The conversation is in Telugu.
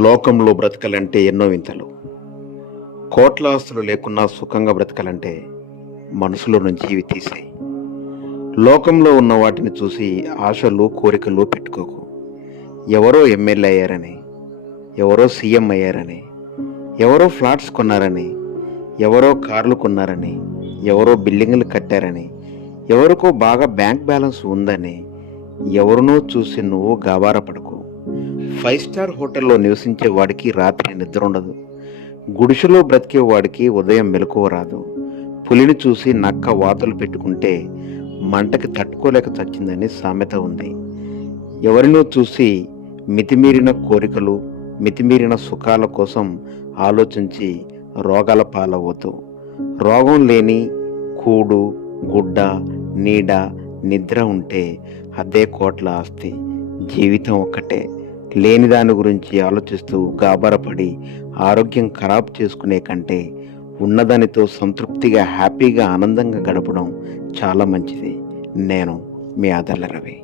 లోకంలో బ్రతకాలంటే ఎన్నో వింతలు. కోట్ల ఆస్తులు లేకున్నా సుఖంగా బ్రతకాలంటే మనసులో నుంచి ఇవి తీసేయి. లోకంలో ఉన్న వాటిని చూసి ఆశలు కోరికలు పెట్టుకోకు. ఎవరో ఎమ్మెల్యే అయ్యారని, ఎవరో సీఎం అయ్యారని, ఎవరో ఫ్లాట్స్ కొన్నారని, ఎవరో కార్లు కొన్నారని, ఎవరో బిల్డింగ్లు కట్టారని, ఎవరికో బాగా బ్యాంక్ బ్యాలెన్స్ ఉందని ఎవరినో చూసి నువ్వు గాబారపడకు. 5 స్టార్ హోటల్లో నివసించే వాడికి రాత్రి నిద్ర ఉండదు. గుడిసెలో బ్రతికే వాడికి ఉదయం మెలకువ రాదు. పులిని చూసి నక్క వాతలు పెట్టుకుంటే మంటకి తట్టుకోలేక చచ్చిందని సామెత ఉంది. ఎవరినో చూసి మితిమీరిన కోరికలు, మితిమీరిన సుఖాల కోసం ఆలోచించి రోగాల పాలవద్దు. రోగం లేని కూడు, గుడ్డ, నీడ, నిద్ర ఉంటే అదే కోట్ల ఆస్తి. జీవితం ఒక్కటే. లేని దాని గురించి ఆలోచిస్తూ గాబరపడి ఆరోగ్యం ఖరాబ్ చేసుకునే కంటే ఉన్నదానితో సంతృప్తిగా, హ్యాపీగా, ఆనందంగా గడపడం చాలా మంచిది. నేను మీ ఆదర్ల రవి.